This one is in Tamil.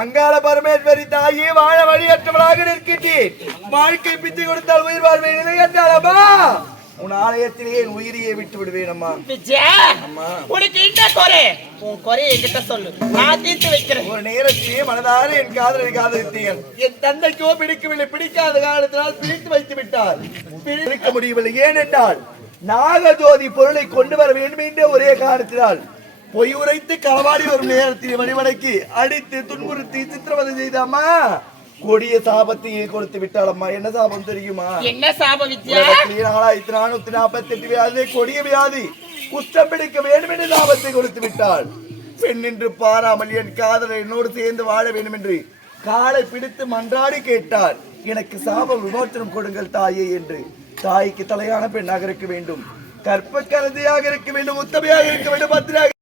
அங்காள பரமேஸ்வரி தாயே வாழ வழியற்றவளாக நிற்கின்றேன். வாழ்க்கை பிச்சை கொடுத்தால் உயிர் வாழ்வை நிலை என்றாலம்மா உன் ஆலயத்திலே என் உயிரியை விட்டு விடுவேன். அம்மா உனக்கு என்ன குறை? உன் குறையை என்கிட்ட சொல்லு, நான் தீர்த்து வைக்கிறேன். ஒரு நேரத்தையே மனதார என் காதலை காதலித்தீர்கள். என் தந்தைக்கோ பிடிக்கவில்லை, பிடிக்காத காரணத்தினால் பிரித்து வைத்து விட்டார். பிரிக்க முடியவில்லை. ஏனென்றால் நாகஜோதி பொருளை கொண்டு வர வேண்டும் என்ற ஒரே காரணத்தினால் பொய் உரைத்து களவாடி வரும் நேரத்தில் மணிமனைக்கு அடித்து துன்புறுத்தி சித்திரவதை செய்தாமா கொடிய சாபத்தை கொடுத்து விட்டாளம்மா. என்ன சாபம் தெரியுமா? என்ன சாபம்? 4448 வியாதி, கொடிய வியாதி, குஷ்டம் பிடிக்க வேண்டும் என்று சாபத்தை கொடுத்து விட்டாள். பெண் என்று பாராமல் என் காதலை என்னோடு சேர்ந்து வாழ வேண்டும் என்று காலை பிடித்து மன்றாடி கேட்டார். எனக்கு சாபம் விமோச்சனம் கொடுங்கள் தாயே என்று. தாய்க்கு தலையான பெண்ணாக இருக்க வேண்டும், கற்ப கருதியாக இருக்க வேண்டும், உத்தமையாக இருக்க வேண்டும், பத்திராக